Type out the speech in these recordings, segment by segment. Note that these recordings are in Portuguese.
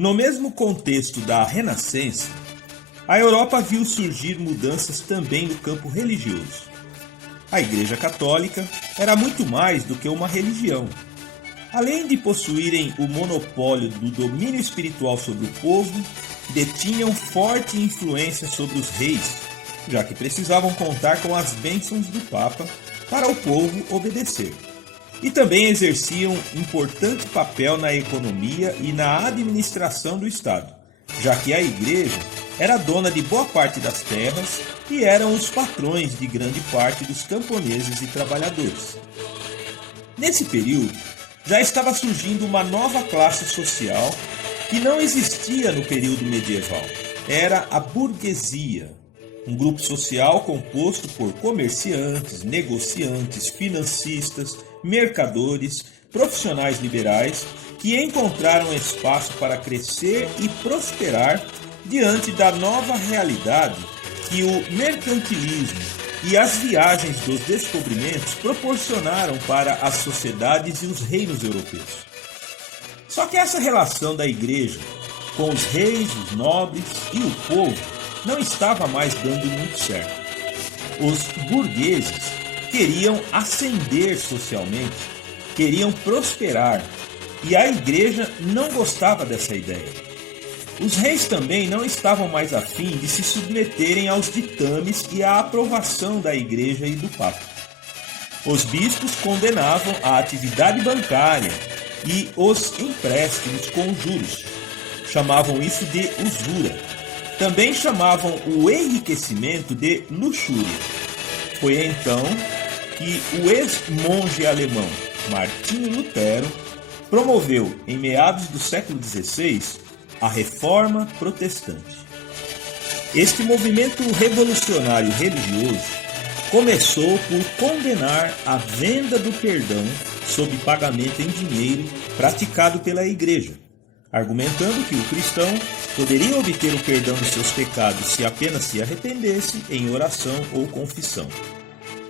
No mesmo contexto da Renascença, a Europa viu surgir mudanças também no campo religioso. A Igreja Católica era muito mais do que uma religião. Além de possuírem o monopólio do domínio espiritual sobre o povo, detinham forte influência sobre os reis, já que precisavam contar com as bênçãos do Papa para o povo obedecer. E também exerciam importante papel na economia e na administração do Estado, já que a Igreja era dona de boa parte das terras e eram os patrões de grande parte dos camponeses e trabalhadores. Nesse período, já estava surgindo uma nova classe social que não existia no período medieval. Era a burguesia, um grupo social composto por comerciantes, negociantes, financistas, mercadores, profissionais liberais que encontraram espaço para crescer e prosperar diante da nova realidade que o mercantilismo e as viagens dos descobrimentos proporcionaram para as sociedades e os reinos europeus. Só que essa relação da igreja com os reis, os nobres e o povo não estava mais dando muito certo. Os burgueses queriam ascender socialmente, queriam prosperar, e a igreja não gostava dessa ideia. Os reis também não estavam mais afim de se submeterem aos ditames e à aprovação da igreja e do papa. Os bispos condenavam a atividade bancária e os empréstimos com juros. Chamavam isso de usura. Também chamavam o enriquecimento de luxúria. Foi então que o ex-monge alemão Martinho Lutero promoveu, em meados do século XVI, a Reforma Protestante. Este movimento revolucionário religioso começou por condenar a venda do perdão sob pagamento em dinheiro praticado pela Igreja, argumentando que o cristão poderia obter o perdão dos seus pecados se apenas se arrependesse em oração ou confissão.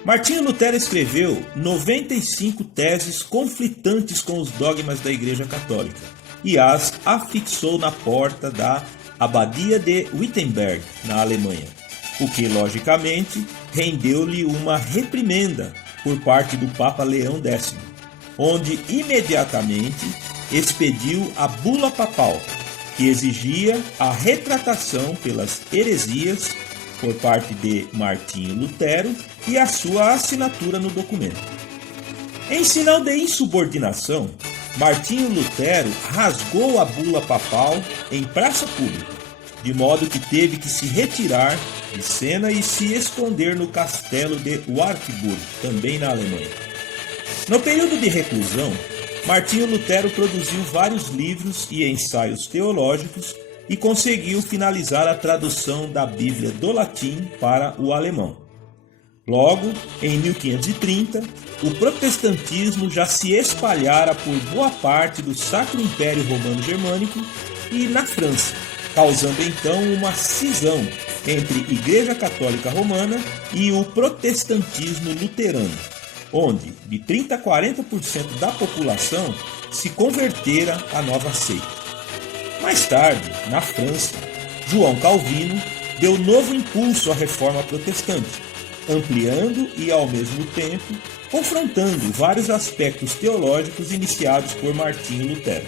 Martinho Lutero escreveu 95 teses conflitantes com os dogmas da Igreja Católica e as afixou na porta da Abadia de Wittenberg, na Alemanha, o que, logicamente, rendeu-lhe uma reprimenda por parte do Papa Leão X, onde imediatamente expediu a bula papal, que exigia a retratação pelas heresias por parte de Martinho Lutero e a sua assinatura no documento. Em sinal de insubordinação, Martinho Lutero rasgou a bula papal em praça pública, de modo que teve que se retirar de cena e se esconder no castelo de Wartburg, também na Alemanha. No período de reclusão, Martinho Lutero produziu vários livros e ensaios teológicos e conseguiu finalizar a tradução da Bíblia do latim para o alemão. Logo, em 1530, o protestantismo já se espalhara por boa parte do Sacro Império Romano Germânico e na França, causando então uma cisão entre Igreja Católica Romana e o protestantismo luterano, onde de 30% a 40% da população se convertera à nova seita. Mais tarde, na França, João Calvino deu novo impulso à reforma protestante, ampliando e, ao mesmo tempo, confrontando vários aspectos teológicos iniciados por Martinho Lutero.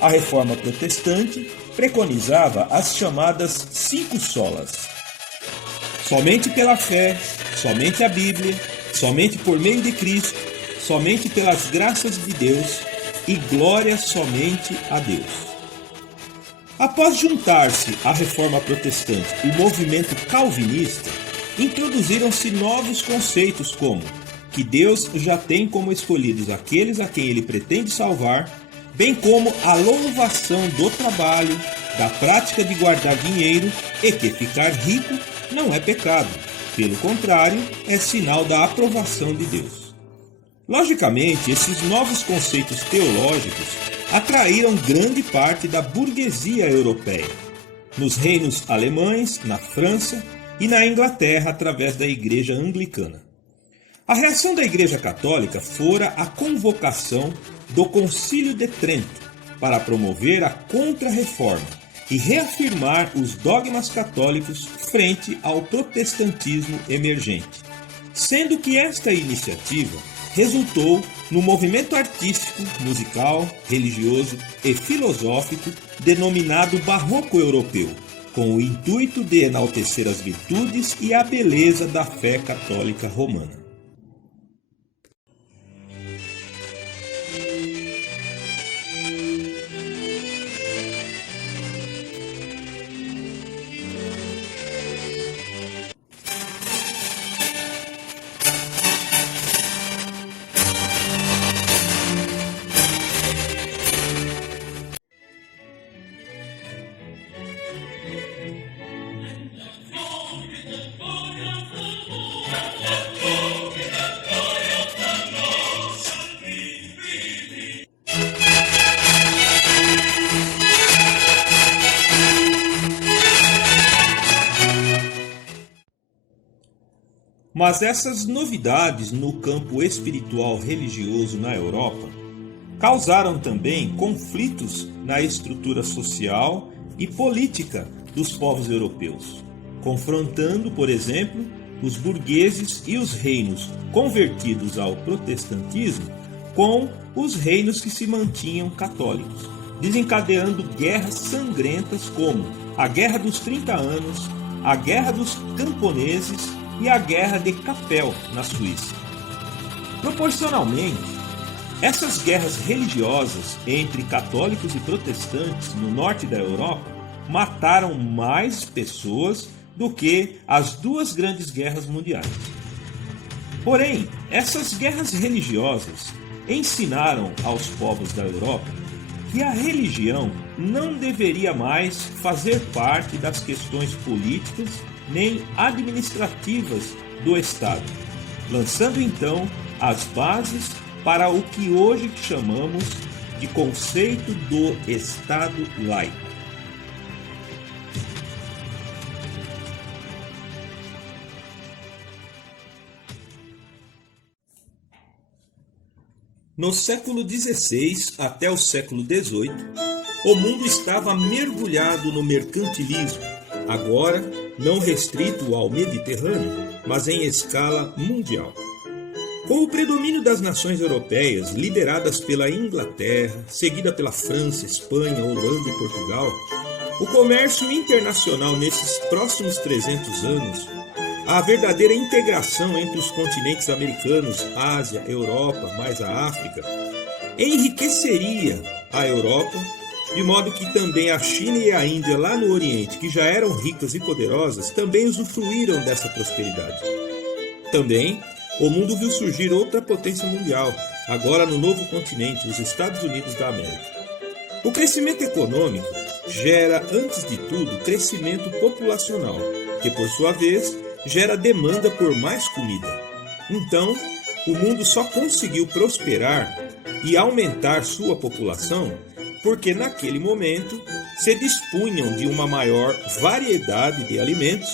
A reforma protestante preconizava as chamadas 5 solas. Somente pela fé, somente a Bíblia, somente por meio de Cristo, somente pelas graças de Deus e glória somente a Deus. Após juntar-se à reforma protestante o movimento calvinista, introduziram-se novos conceitos como que Deus já tem como escolhidos aqueles a quem ele pretende salvar, bem como a louvação do trabalho, da prática de guardar dinheiro e que ficar rico não é pecado. Pelo contrário, é sinal da aprovação de Deus. Logicamente, esses novos conceitos teológicos atraíram grande parte da burguesia europeia, nos reinos alemães, na França e na Inglaterra através da Igreja Anglicana. A reação da Igreja Católica fora a convocação do Concílio de Trento, para promover a Contra-Reforma e reafirmar os dogmas católicos frente ao protestantismo emergente, sendo que esta iniciativa resultou no movimento artístico, musical, religioso e filosófico denominado Barroco Europeu, com o intuito de enaltecer as virtudes e a beleza da fé católica romana. Mas essas novidades no campo espiritual religioso na Europa causaram também conflitos na estrutura social e política dos povos europeus, confrontando, por exemplo, os burgueses e os reinos convertidos ao protestantismo com os reinos que se mantinham católicos, desencadeando guerras sangrentas como a Guerra dos 30 Anos, a Guerra dos Camponeses e a Guerra de Capel, na Suíça. Proporcionalmente, essas guerras religiosas entre católicos e protestantes no norte da Europa mataram mais pessoas do que as duas grandes guerras mundiais. Porém, essas guerras religiosas ensinaram aos povos da Europa que a religião não deveria mais fazer parte das questões políticas nem administrativas do Estado, lançando então as bases para o que hoje chamamos de conceito do Estado laico. No século XVI até o século XVIII, o mundo estava mergulhado no mercantilismo, agora não restrito ao Mediterrâneo, mas em escala mundial. Com o predomínio das nações europeias, lideradas pela Inglaterra, seguida pela França, Espanha, Holanda e Portugal, o comércio internacional nesses próximos 300 anos, a verdadeira integração entre os continentes americanos, Ásia, Europa, mais a África, enriqueceria a Europa, de modo que também a China e a Índia lá no Oriente, que já eram ricas e poderosas, também usufruíram dessa prosperidade. Também, o mundo viu surgir outra potência mundial, agora no novo continente, os Estados Unidos da América. O crescimento econômico gera, antes de tudo, crescimento populacional, que por sua vez gera demanda por mais comida. Então, o mundo só conseguiu prosperar e aumentar sua população porque naquele momento se dispunham de uma maior variedade de alimentos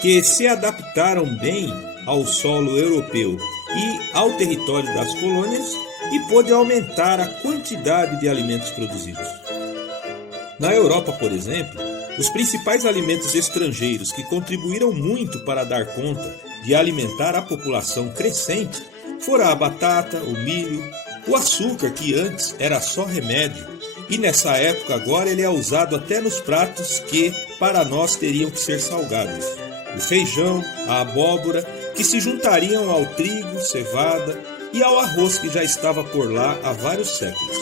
que se adaptaram bem ao solo europeu e ao território das colônias e pôde aumentar a quantidade de alimentos produzidos. Na Europa, por exemplo, os principais alimentos estrangeiros que contribuíram muito para dar conta de alimentar a população crescente foram a batata, o milho, o açúcar, que antes era só remédio, e nessa época agora ele é usado até nos pratos que para nós teriam que ser salgados. O feijão, a abóbora, que se juntariam ao trigo, cevada e ao arroz que já estava por lá há vários séculos.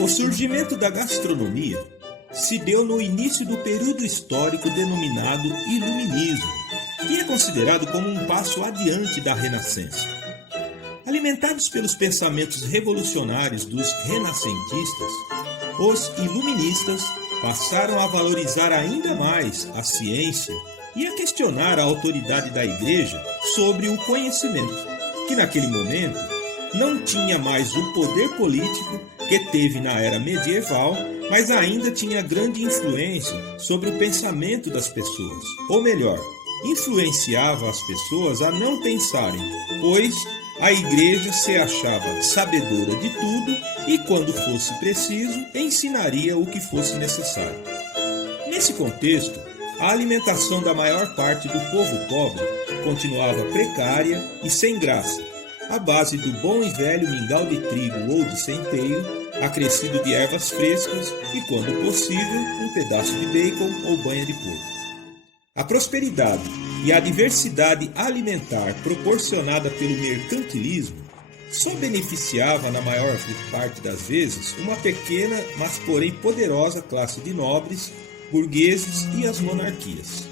O surgimento da gastronomia se deu no início do período histórico denominado Iluminismo, que é considerado como um passo adiante da Renascença. Alimentados pelos pensamentos revolucionários dos renascentistas, os iluministas passaram a valorizar ainda mais a ciência e a questionar a autoridade da Igreja sobre o conhecimento, que naquele momento não tinha mais o poder político que teve na era medieval, mas ainda tinha grande influência sobre o pensamento das pessoas, ou melhor, influenciava as pessoas a não pensarem, pois A igreja se achava sabedora de tudo e, quando fosse preciso, ensinaria o que fosse necessário. Nesse contexto, a alimentação da maior parte do povo pobre continuava precária e sem graça, à base do bom e velho mingau de trigo ou de centeio, acrescido de ervas frescas e, quando possível, um pedaço de bacon ou banha de porco. A prosperidade e a diversidade alimentar proporcionada pelo mercantilismo só beneficiava, na maior parte das vezes, uma pequena, mas porém poderosa classe de nobres, burgueses e as monarquias.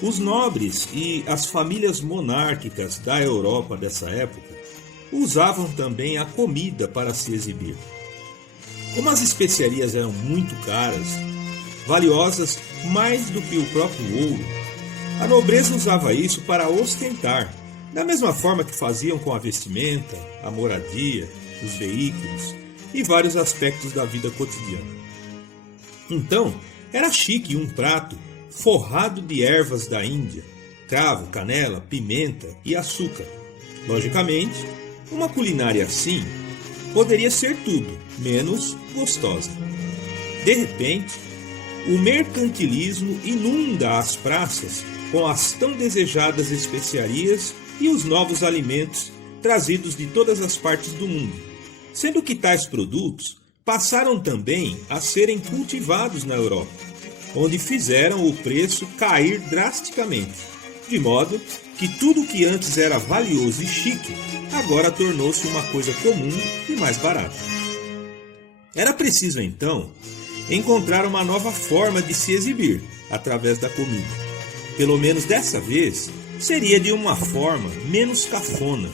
Os nobres e as famílias monárquicas da Europa dessa época usavam também a comida para se exibir. Como as especiarias eram muito caras, valiosas mais do que o próprio ouro, a nobreza usava isso para ostentar, da mesma forma que faziam com a vestimenta, a moradia, os veículos e vários aspectos da vida cotidiana. Então, era chique um prato forrado de ervas da Índia, cravo, canela, pimenta e açúcar. Logicamente, uma culinária assim poderia ser tudo, menos gostosa. De repente, o mercantilismo inunda as praças com as tão desejadas especiarias e os novos alimentos trazidos de todas as partes do mundo, sendo que tais produtos passaram também a serem cultivados na Europa, onde fizeram o preço cair drasticamente, de modo que tudo que antes era valioso e chique, agora tornou-se uma coisa comum e mais barata. Era preciso, então, encontrar uma nova forma de se exibir através da comida. Pelo menos dessa vez, seria de uma forma menos cafona,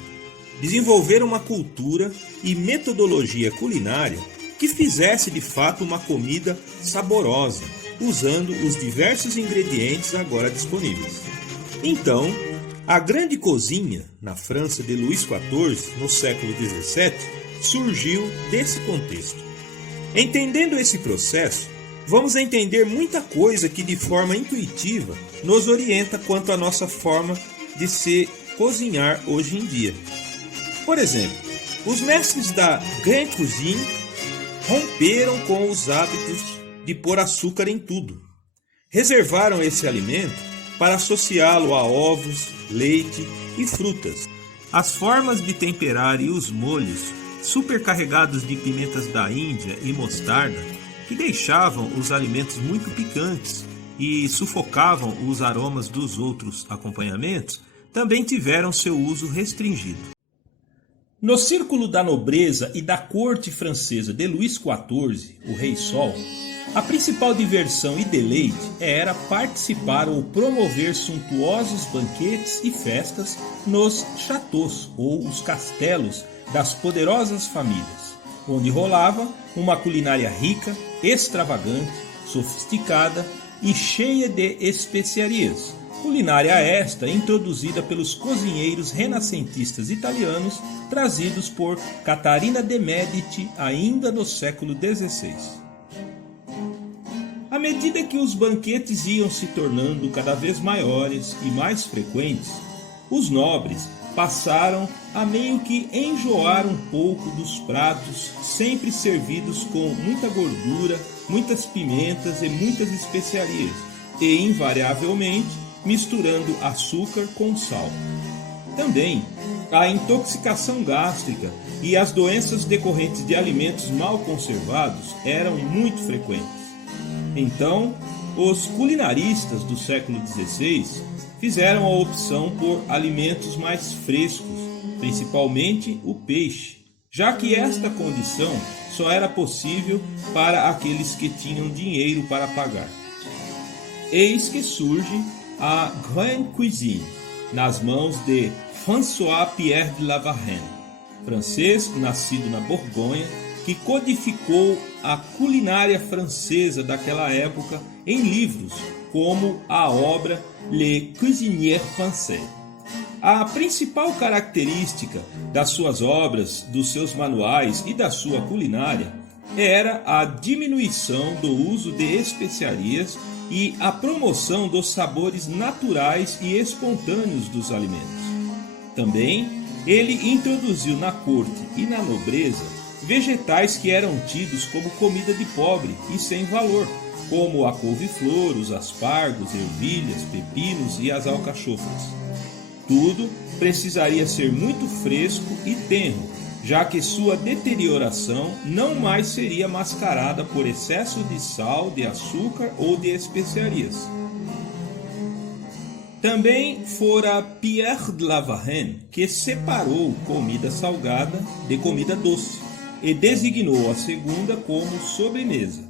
desenvolver uma cultura e metodologia culinária que fizesse de fato uma comida saborosa, usando os diversos ingredientes agora disponíveis. Então, a grande cozinha, na França de Luís XIV, no século XVII, surgiu desse contexto. Entendendo esse processo, vamos entender muita coisa que de forma intuitiva nos orienta quanto à nossa forma de se cozinhar hoje em dia. Por exemplo, os mestres da Grande Cuisine romperam com os hábitos de pôr açúcar em tudo. Reservaram esse alimento para associá-lo a ovos, leite e frutas. As formas de temperar e os molhos supercarregados de pimentas da Índia e mostarda, que deixavam os alimentos muito picantes e sufocavam os aromas dos outros acompanhamentos, também tiveram seu uso restringido. No círculo da nobreza e da corte francesa de Luís XIV, o Rei Sol, a principal diversão e deleite era participar ou promover suntuosos banquetes e festas nos châteaux ou os castelos das poderosas famílias, onde rolava uma culinária rica, extravagante, sofisticada e cheia de especiarias. Culinária esta introduzida pelos cozinheiros renascentistas italianos trazidos por Catarina de Médici ainda no século XVI. À medida que os banquetes iam se tornando cada vez maiores e mais frequentes, os nobres passaram a meio que enjoar um pouco dos pratos sempre servidos com muita gordura, muitas pimentas e muitas especiarias, e invariavelmente misturando açúcar com sal. Também, a intoxicação gástrica e as doenças decorrentes de alimentos mal conservados eram muito frequentes. Então, os culinaristas do século XVI fizeram a opção por alimentos mais frescos, principalmente o peixe, já que esta condição só era possível para aqueles que tinham dinheiro para pagar. Eis que surge a Grande Cuisine, nas mãos de François-Pierre de La Varenne, francês nascido na Borgonha, que codificou a culinária francesa daquela época em livros, como a obra Le Cuisinier Français. A principal característica das suas obras, dos seus manuais e da sua culinária era a diminuição do uso de especiarias e a promoção dos sabores naturais e espontâneos dos alimentos. Também, ele introduziu na corte e na nobreza vegetais que eram tidos como comida de pobre e sem valor, como a couve-flor, os aspargos, ervilhas, pepinos e as alcachofras. Tudo precisaria ser muito fresco e tenro, já que sua deterioração não mais seria mascarada por excesso de sal, de açúcar ou de especiarias. Também fora Pierre de la Varenne que separou comida salgada de comida doce e designou a segunda como sobremesa.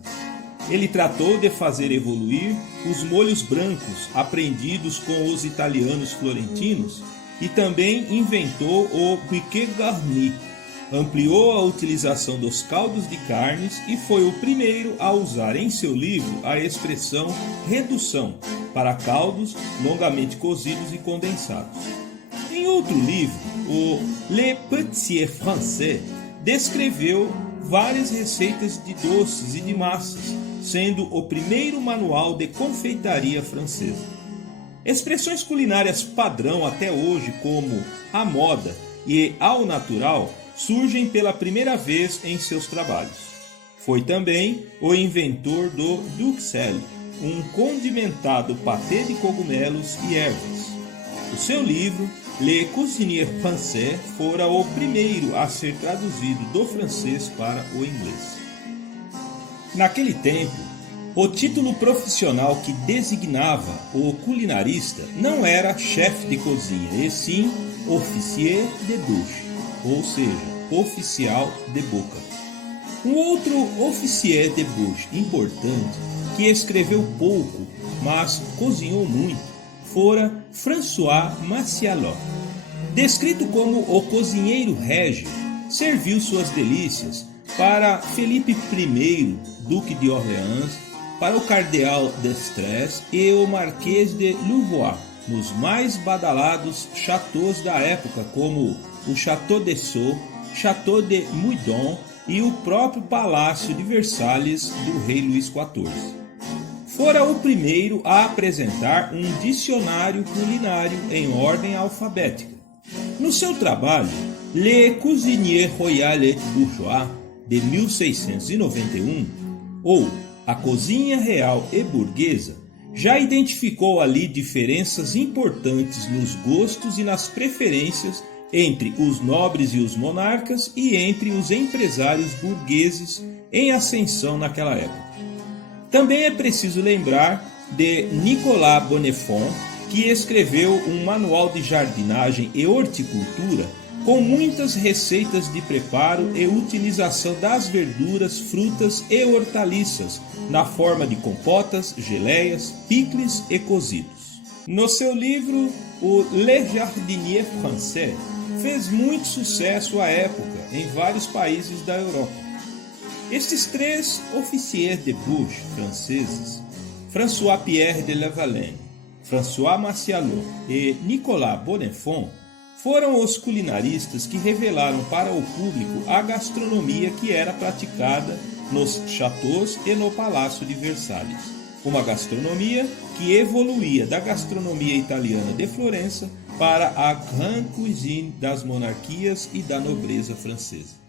Ele tratou de fazer evoluir os molhos brancos aprendidos com os italianos florentinos e também inventou o piquet garni. Ampliou a utilização dos caldos de carnes e foi o primeiro a usar em seu livro a expressão redução para caldos longamente cozidos e condensados. Em outro livro, o Le Pâtissier Français descreveu várias receitas de doces e de massas, sendo o primeiro manual de confeitaria francesa. Expressões culinárias padrão até hoje, como a moda e ao natural, surgem pela primeira vez em seus trabalhos. Foi também o inventor do duxelles, um condimentado patê de cogumelos e ervas. O seu livro, Le Cuisinier Français, fora o primeiro a ser traduzido do francês para o inglês. Naquele tempo, o título profissional que designava o culinarista não era chefe de cozinha, e sim officier de douche, ou seja, oficial de boca. Um outro officier de bouche importante, que escreveu pouco, mas cozinhou muito, fora François Massielot. Descrito como o cozinheiro régio, serviu suas delícias para Felipe I, Duque de Orleans, para o Cardeal d'Estrées e o Marquês de Louvois, nos mais badalados châteaux da época, como o Château de Sceaux, Château de Meudon e o próprio Palácio de Versalhes do rei Luís XIV. Fora o primeiro a apresentar um dicionário culinário em ordem alfabética. No seu trabalho, Le Cuisinier Royal et Bourgeois, de 1691, ou A Cozinha Real e Burguesa, já identificou ali diferenças importantes nos gostos e nas preferências entre os nobres e os monarcas e entre os empresários burgueses em ascensão naquela época. Também é preciso lembrar de Nicolas Bonnefond, que escreveu um manual de jardinagem e horticultura com muitas receitas de preparo e utilização das verduras, frutas e hortaliças na forma de compotas, geleias, picles e cozidos. No seu livro, o Le Jardinier Français fez muito sucesso à época em vários países da Europa. Estes três officiers de bouche franceses, François-Pierre de La Varenne, François Massielot e Nicolas Bonnefond, foram os culinaristas que revelaram para o público a gastronomia que era praticada nos châteaux e no Palácio de Versalhes. Uma gastronomia que evoluía da gastronomia italiana de Florença para a grande cuisine das monarquias e da nobreza francesa.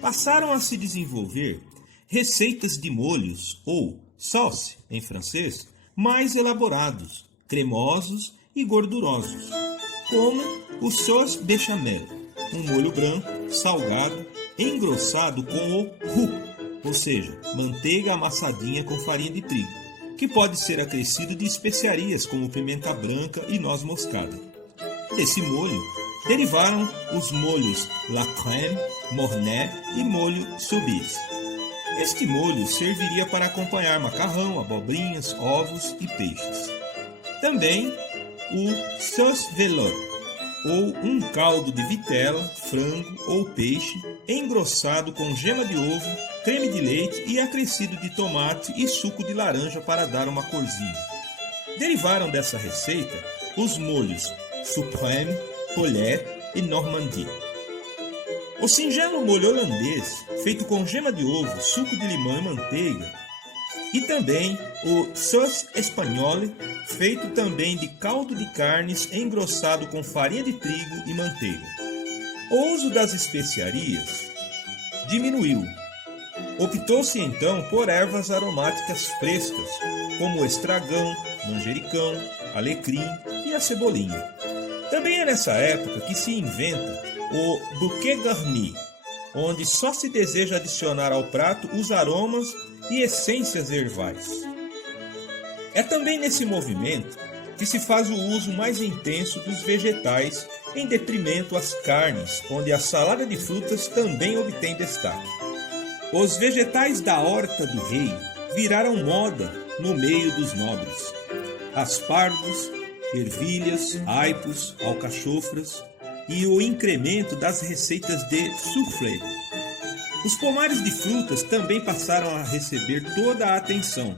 Passaram a se desenvolver receitas de molhos, ou sauce em francês, mais elaborados, cremosos e gordurosos, como o sauce béchamel, um molho branco, salgado, engrossado com o roux, ou seja, manteiga amassadinha com farinha de trigo, que pode ser acrescido de especiarias como pimenta branca e noz moscada. Desse molho derivaram os molhos La Crème, Mornay e molho Soubise. Este molho serviria para acompanhar macarrão, abobrinhas, ovos e peixes. Também o sauce velouté, ou um caldo de vitela, frango ou peixe, engrossado com gema de ovo, creme de leite e acrescido de tomate e suco de laranja para dar uma corzinha. Derivaram dessa receita os molhos Suprême, Paulette e Normandie. O singelo molho holandês, feito com gema de ovo, suco de limão e manteiga, e também o sauce espagnole, feito também de caldo de carnes engrossado com farinha de trigo e manteiga. O uso das especiarias diminuiu. Optou-se então por ervas aromáticas frescas, como o estragão, manjericão, alecrim e a cebolinha. Também é nessa época que se inventa o bouquet garni, onde só se deseja adicionar ao prato os aromas e essências herbais. É também nesse movimento que se faz o uso mais intenso dos vegetais em detrimento às carnes, onde a salada de frutas também obtém destaque. Os vegetais da horta do rei viraram moda no meio dos nobres. Aspargos, ervilhas, aipos, alcachofras e o incremento das receitas de soufflé. Os pomares de frutas também passaram a receber toda a atenção,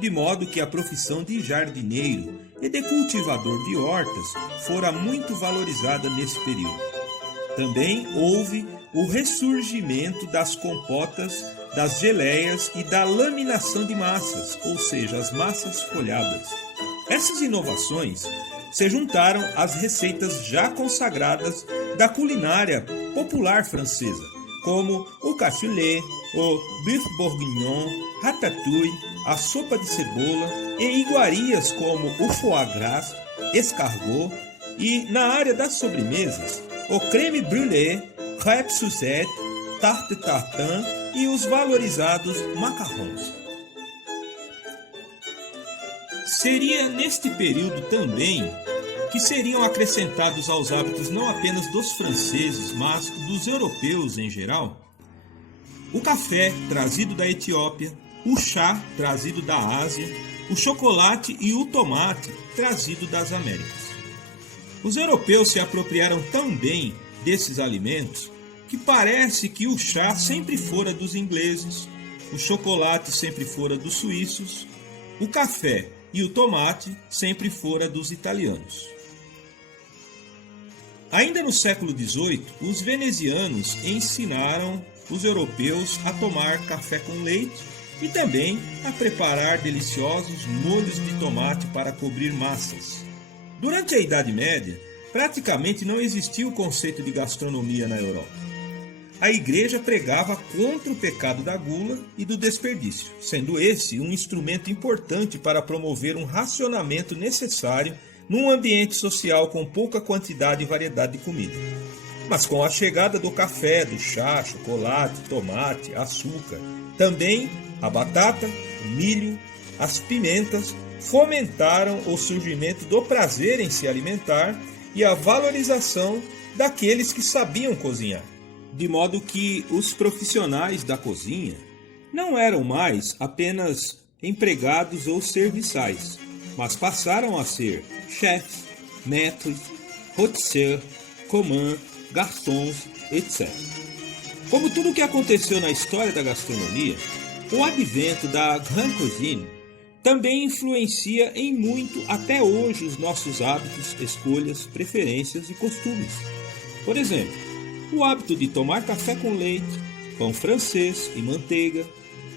de modo que a profissão de jardineiro e de cultivador de hortas fora muito valorizada nesse período. Também houve o ressurgimento das compotas, das geleias e da laminação de massas, ou seja, as massas folhadas. Essas inovações se juntaram às receitas já consagradas da culinária popular francesa, como o cassoulet, o bife bourguignon, ratatouille, a sopa de cebola e iguarias como o foie gras, escargot e, na área das sobremesas, o creme brûlée, crêpe Suzette, tarte tartin e os valorizados macarrons. Seria neste período também que seriam acrescentados aos hábitos não apenas dos franceses, mas dos europeus em geral, o café trazido da Etiópia, o chá trazido da Ásia, o chocolate e o tomate trazido das Américas. Os europeus se apropriaram tão bem desses alimentos que parece que o chá sempre fora dos ingleses, o chocolate sempre fora dos suíços, o café e o tomate sempre fora dos italianos. Ainda no século XVIII, os venezianos ensinaram os europeus a tomar café com leite e também a preparar deliciosos molhos de tomate para cobrir massas. Durante a Idade Média, praticamente não existia o conceito de gastronomia na Europa. A Igreja pregava contra o pecado da gula e do desperdício, sendo esse um instrumento importante para promover um racionamento necessário num ambiente social com pouca quantidade e variedade de comida. Mas com a chegada do café, do chá, chocolate, tomate, açúcar, também a batata, o milho, as pimentas fomentaram o surgimento do prazer em se alimentar e a valorização daqueles que sabiam cozinhar. De modo que os profissionais da cozinha não eram mais apenas empregados ou serviçais, mas passaram a ser chefs, maîtres, rôtisseurs, commis, garçons, etc. Como tudo o que aconteceu na história da gastronomia, o advento da Grande Cuisine também influencia em muito até hoje os nossos hábitos, escolhas, preferências e costumes. Por exemplo, o hábito de tomar café com leite, pão francês e manteiga,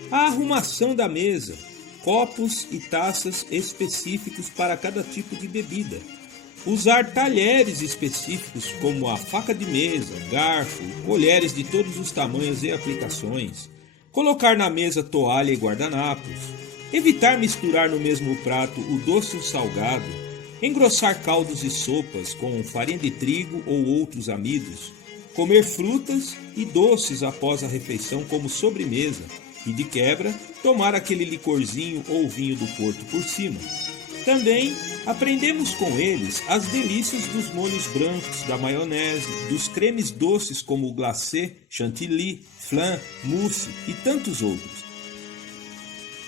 a arrumação da mesa, copos e taças específicos para cada tipo de bebida, usar talheres específicos como a faca de mesa, garfo, colheres de todos os tamanhos e aplicações, colocar na mesa toalha e guardanapos, evitar misturar no mesmo prato o doce e o salgado, engrossar caldos e sopas com farinha de trigo ou outros amidos, comer frutas e doces após a refeição como sobremesa e, de quebra, tomar aquele licorzinho ou vinho do Porto por cima. Também aprendemos com eles as delícias dos molhos brancos, da maionese, dos cremes doces como o glacé, chantilly, flan, mousse e tantos outros.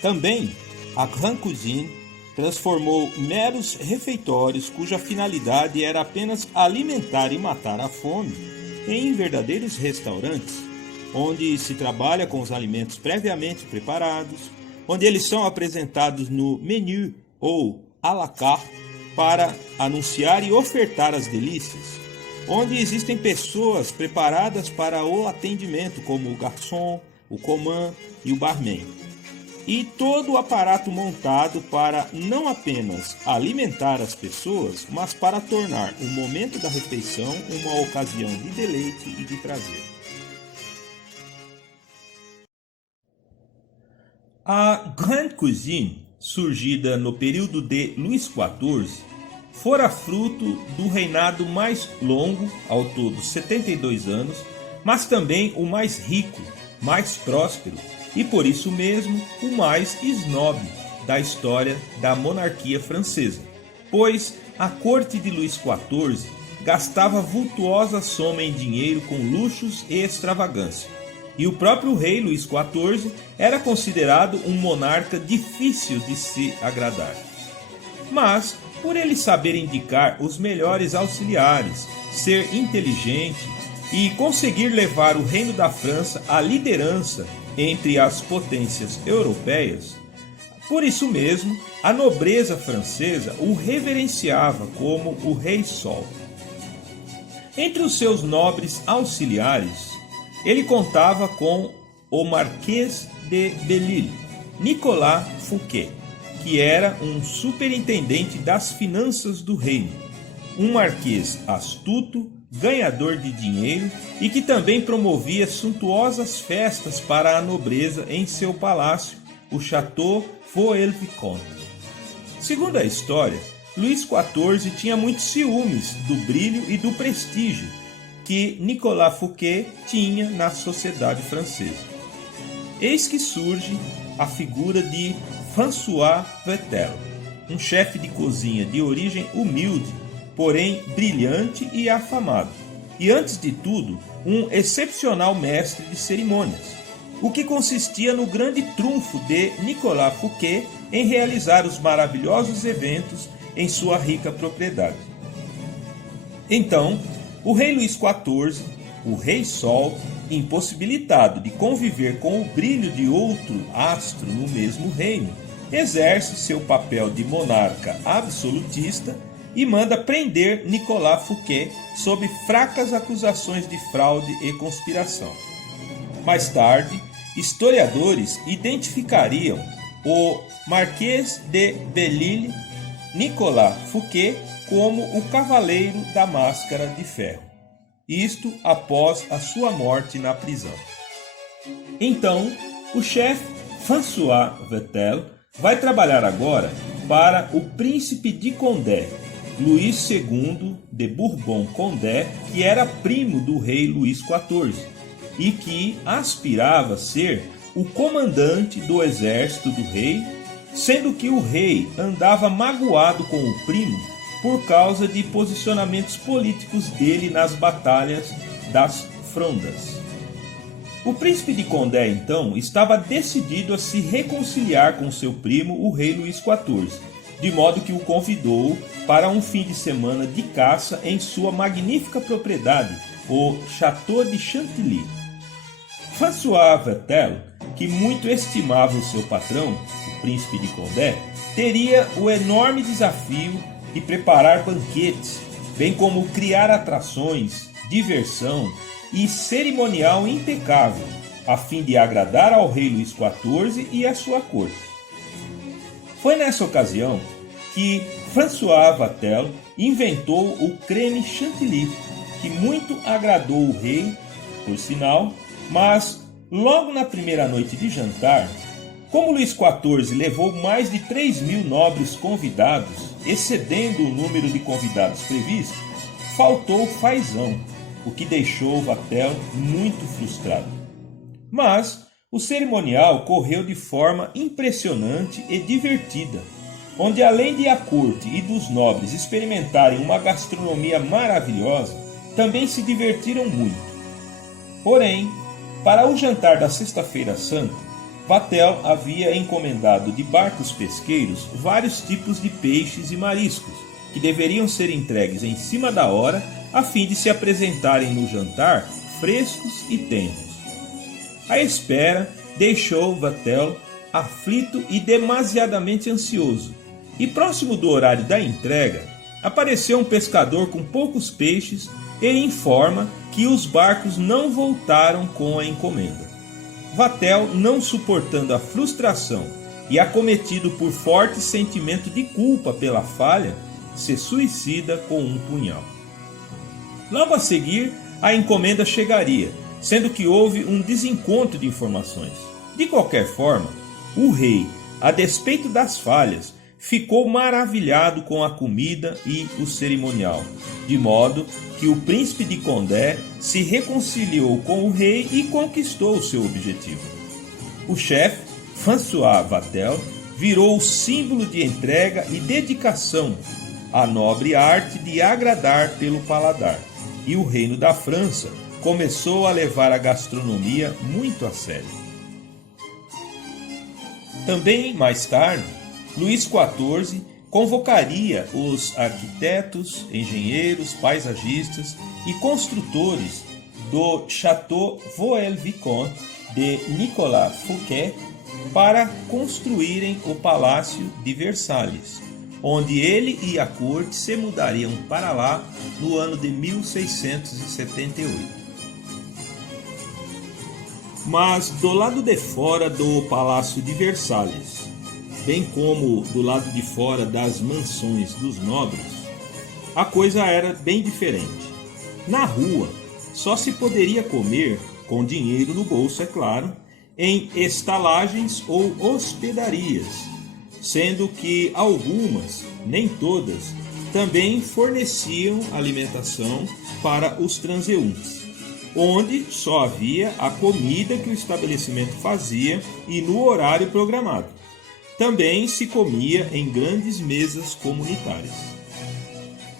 Também a Grande Cuisine transformou meros refeitórios cuja finalidade era apenas alimentar e matar a fome em verdadeiros restaurantes, onde se trabalha com os alimentos previamente preparados, onde eles são apresentados no menu ou à la carte para anunciar e ofertar as delícias, onde existem pessoas preparadas para o atendimento, como o garçom, o commis e o barman. e todo o aparato montado para não apenas alimentar as pessoas, mas para tornar o momento da refeição uma ocasião de deleite e de prazer. A Grande Cuisine, surgida no período de Luís XIV, fora fruto do reinado mais longo, ao todo 72 anos, mas também o mais rico, mais próspero e, por isso mesmo, o mais snob da história da monarquia francesa, pois a corte de Luís XIV gastava vultuosa soma em dinheiro com luxos e extravagância. E o próprio rei Luís XIV era considerado um monarca difícil de se agradar. Mas, por ele saber indicar os melhores auxiliares, ser inteligente e conseguir levar o reino da França à liderança entre as potências europeias, por isso mesmo, a nobreza francesa o reverenciava como o Rei Sol. Entre os seus nobres auxiliares, ele contava com o Marquês de Belle-Île, Nicolas Fouquet, que era um superintendente das finanças do reino, um marquês astuto, ganhador de dinheiro e que também promovia suntuosas festas para a nobreza em seu palácio, o Château Vaux-le-Vicomte. Segundo a história, Luís XIV tinha muitos ciúmes do brilho e do prestígio que Nicolas Fouquet tinha na sociedade francesa. Eis que surge a figura de François Vatel, um chefe de cozinha de origem humilde, porém brilhante e afamado, e antes de tudo, um excepcional mestre de cerimônias, o que consistia no grande trunfo de Nicolas Fouquet em realizar os maravilhosos eventos em sua rica propriedade. Então, o rei Luís XIV, o Rei Sol, impossibilitado de conviver com o brilho de outro astro no mesmo reino, exerce seu papel de monarca absolutista e manda prender Nicolas Fouquet sob fracas acusações de fraude e conspiração. Mais tarde, historiadores identificariam o Marquês de Belle-Île, Nicolas Fouquet, como o Cavaleiro da Máscara de Ferro. Isto após a sua morte na prisão. Então, o chefe François Vatel vai trabalhar agora para o príncipe de Condé, Luís II de Bourbon-Condé, que era primo do rei Luís XIV e que aspirava a ser o comandante do exército do rei, sendo que o rei andava magoado com o primo por causa de posicionamentos políticos dele nas batalhas das Frondas. O príncipe de Condé, então, estava decidido a se reconciliar com seu primo, o rei Luís XIV, de modo que o convidou para um fim de semana de caça em sua magnífica propriedade, o Château de Chantilly. François Vatel, que muito estimava o seu patrão, o príncipe de Condé, teria o enorme desafio de preparar banquetes, bem como criar atrações, diversão e cerimonial impecável, a fim de agradar ao rei Luís XIV e à sua corte. Foi nessa ocasião que François Vatel inventou o creme chantilly, que muito agradou o rei, por sinal, mas logo na primeira noite de jantar, como Luís XIV levou mais de 3.000 nobres convidados, excedendo o número de convidados previsto, faltou fazão, o que deixou Vatel muito frustrado. Mas o cerimonial correu de forma impressionante e divertida, onde além de a corte e dos nobres experimentarem uma gastronomia maravilhosa, também se divertiram muito. Porém, para o jantar da Sexta-feira Santa, Vatel havia encomendado de barcos pesqueiros vários tipos de peixes e mariscos, que deveriam ser entregues em cima da hora, a fim de se apresentarem no jantar frescos e tenros. A espera deixou Vatel aflito e demasiadamente ansioso, e próximo do horário da entrega, apareceu um pescador com poucos peixes e informa que os barcos não voltaram com a encomenda. Vatel, não suportando a frustração e acometido por forte sentimento de culpa pela falha, se suicida com um punhal. Logo a seguir, a encomenda chegaria, sendo que houve um desencontro de informações. De qualquer forma, o rei, a despeito das falhas, ficou maravilhado com a comida e o cerimonial, de modo que o príncipe de Condé se reconciliou com o rei e conquistou o seu objetivo. O chefe, François Vatel, virou o símbolo de entrega e dedicação à nobre arte de agradar pelo paladar, e o reino da França começou a levar a gastronomia muito a sério. Também, mais tarde, Luís XIV convocaria os arquitetos, engenheiros, paisagistas e construtores do Château Vaux-le-Vicomte de Nicolas Fouquet para construírem o Palácio de Versalhes, onde ele e a corte se mudariam para lá no ano de 1678. Mas do lado de fora do Palácio de Versalhes, bem como do lado de fora das mansões dos nobres, a coisa era bem diferente. Na rua, só se poderia comer, com dinheiro no bolso, é claro, em estalagens ou hospedarias, sendo que algumas, nem todas, também forneciam alimentação para os transeuntes, onde só havia a comida que o estabelecimento fazia e no horário programado. Também se comia em grandes mesas comunitárias.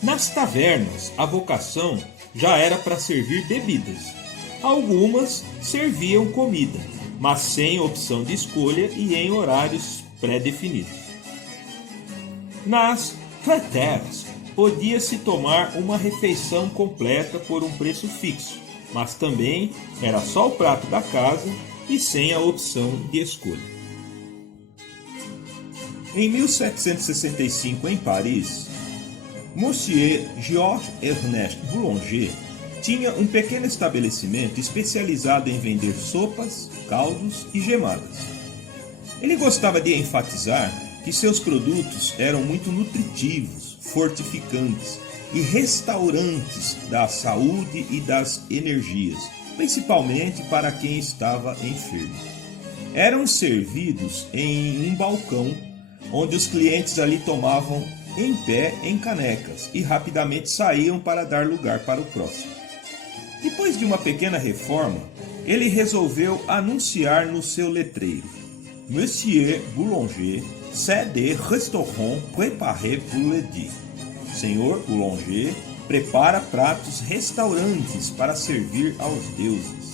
Nas tavernas, a vocação já era para servir bebidas. Algumas serviam comida, mas sem opção de escolha e em horários pré-definidos. Nas traiteres, podia-se tomar uma refeição completa por um preço fixo, mas também era só o prato da casa e sem a opção de escolha. Em 1765, em Paris, Monsieur Georges Ernest Boulanger tinha um pequeno estabelecimento especializado em vender sopas, caldos e gemadas. Ele gostava de enfatizar que seus produtos eram muito nutritivos, fortificantes e restaurantes da saúde e das energias, principalmente para quem estava enfermo. Eram servidos em um balcão, onde os clientes ali tomavam em pé em canecas e rapidamente saíam para dar lugar para o próximo. Depois de uma pequena reforma, ele resolveu anunciar no seu letreiro: Monsieur Boulanger, c'est des restaurants préparés pour le dit. Senhor Boulanger prepara pratos restaurantes para servir aos deuses.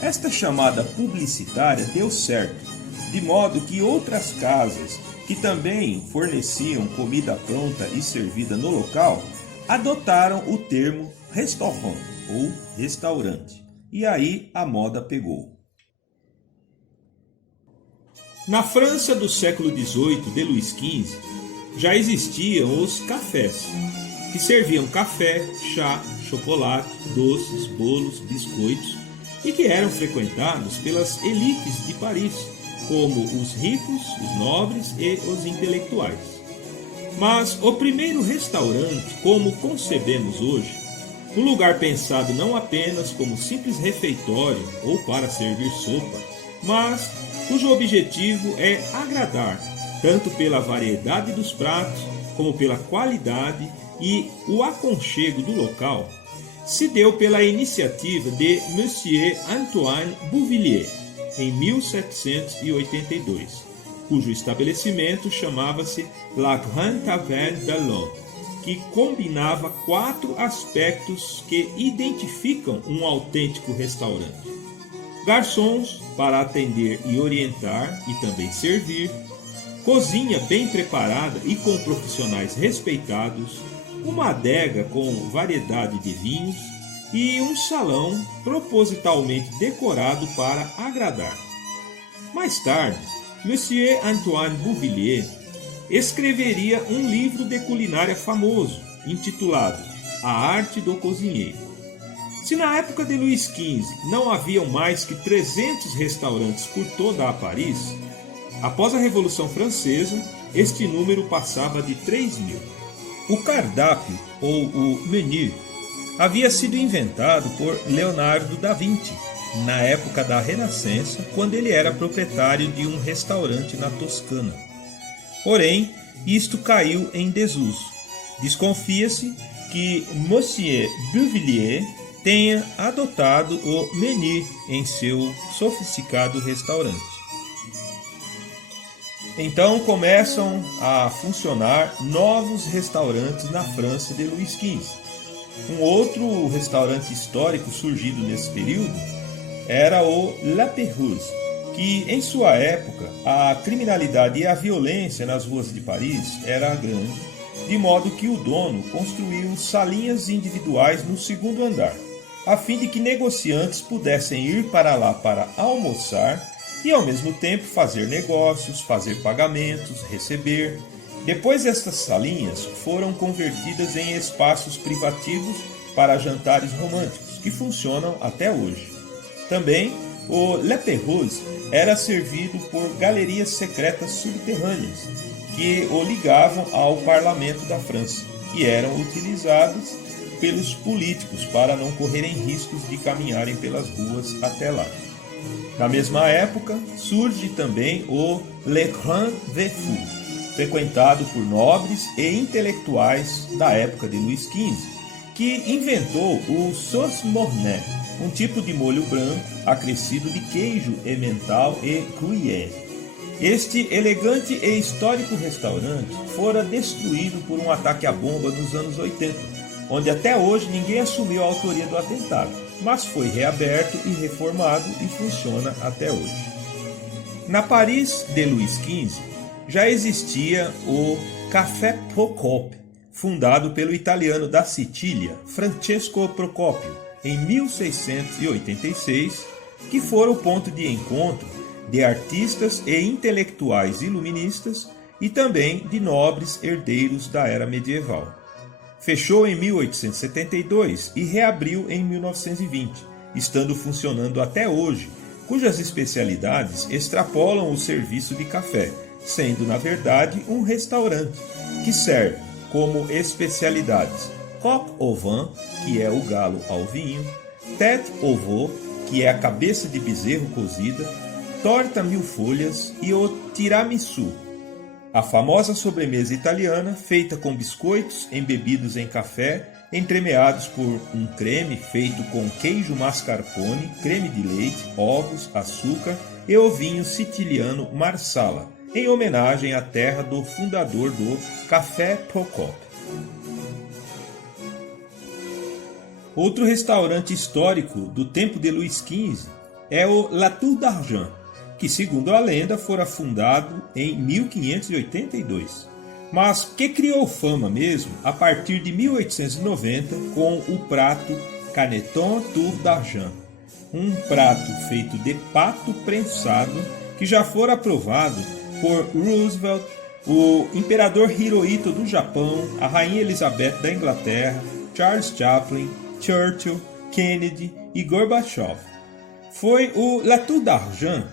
Esta chamada publicitária deu certo, de modo que outras casas que também forneciam comida pronta e servida no local adotaram o termo restaurant ou restaurante. E aí a moda pegou. Na França do século XVIII de Luís XV, já existiam os cafés, que serviam café, chá, chocolate, doces, bolos, biscoitos e que eram frequentados pelas elites de Paris, como os ricos, os nobres e os intelectuais. Mas o primeiro restaurante, como concebemos hoje, um lugar pensado não apenas como simples refeitório ou para servir sopa, mas cujo objetivo é agradar, tanto pela variedade dos pratos, como pela qualidade e o aconchego do local, se deu pela iniciativa de Monsieur Antoine Bouvillier, em 1782, cujo estabelecimento chamava-se La Grande Taverne de Londres, que combinava 4 aspectos que identificam um autêntico restaurante: garçons para atender e orientar e também servir, cozinha bem preparada e com profissionais respeitados, uma adega com variedade de vinhos e um salão propositalmente decorado para agradar. Mais tarde, Monsieur Antoine Bouvillier escreveria um livro de culinária famoso, intitulado A Arte do Cozinheiro. Se na época de Luís XV não haviam mais que 300 restaurantes por toda a Paris, após a Revolução Francesa, este número passava de 3.000. O cardápio, ou o menu, havia sido inventado por Leonardo da Vinci, na época da Renascença, quando ele era proprietário de um restaurante na Toscana. Porém, isto caiu em desuso. Desconfia-se que Monsieur Bouvillier tenha adotado o menu em seu sofisticado restaurante. Então começam a funcionar novos restaurantes na França de Luís XV. Um outro restaurante histórico surgido nesse período era o La Pérouse, que em sua época a criminalidade e a violência nas ruas de Paris era grande, de modo que o dono construiu salinhas individuais no segundo andar, a fim de que negociantes pudessem ir para lá para almoçar e ao mesmo tempo fazer negócios, fazer pagamentos, receber. Depois estas salinhas foram convertidas em espaços privativos para jantares românticos, que funcionam até hoje. Também o Le Pérouse era servido por galerias secretas subterrâneas, que o ligavam ao parlamento da França e eram utilizadas pelos políticos para não correrem riscos de caminharem pelas ruas até lá. Na mesma época, surge também o Le Grand Vefour, frequentado por nobres e intelectuais da época de Luís XV, que inventou o sauce mornay, um tipo de molho branco acrescido de queijo emmental e gruyère. Este elegante e histórico restaurante fora destruído por um ataque à bomba nos anos 80, onde até hoje ninguém assumiu a autoria do atentado, mas foi reaberto e reformado e funciona até hoje. Na Paris de Luís XV já existia o Café Procopio, fundado pelo italiano da Sicília, Francesco Procopio, em 1686, que fora o ponto de encontro de artistas e intelectuais iluministas e também de nobres herdeiros da era medieval. Fechou em 1872 e reabriu em 1920, estando funcionando até hoje, cujas especialidades extrapolam o serviço de café, sendo na verdade um restaurante, que serve como especialidades coq au vin, que é o galo ao vinho, tête au veau, que é a cabeça de bezerro cozida, torta mil folhas e o tiramisu, a famosa sobremesa italiana feita com biscoitos embebidos em café, entremeados por um creme feito com queijo mascarpone, creme de leite, ovos, açúcar e o vinho siciliano Marsala, em homenagem à terra do fundador do Café Procopio. Outro restaurante histórico do tempo de Luís XV é o La Tour d'Argent, que, segundo a lenda, fora fundado em 1582, mas que criou fama mesmo a partir de 1890 com o prato Caneton Tour d'Argent, um prato feito de pato prensado que já fora aprovado por Roosevelt, o imperador Hirohito do Japão, a rainha Elizabeth da Inglaterra, Charles Chaplin, Churchill, Kennedy e Gorbachev. Foi o La Tour d'Argent,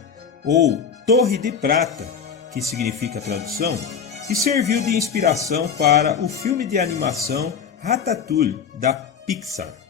ou Torre de Prata, que significa tradução, que serviu de inspiração para o filme de animação Ratatouille, da Pixar.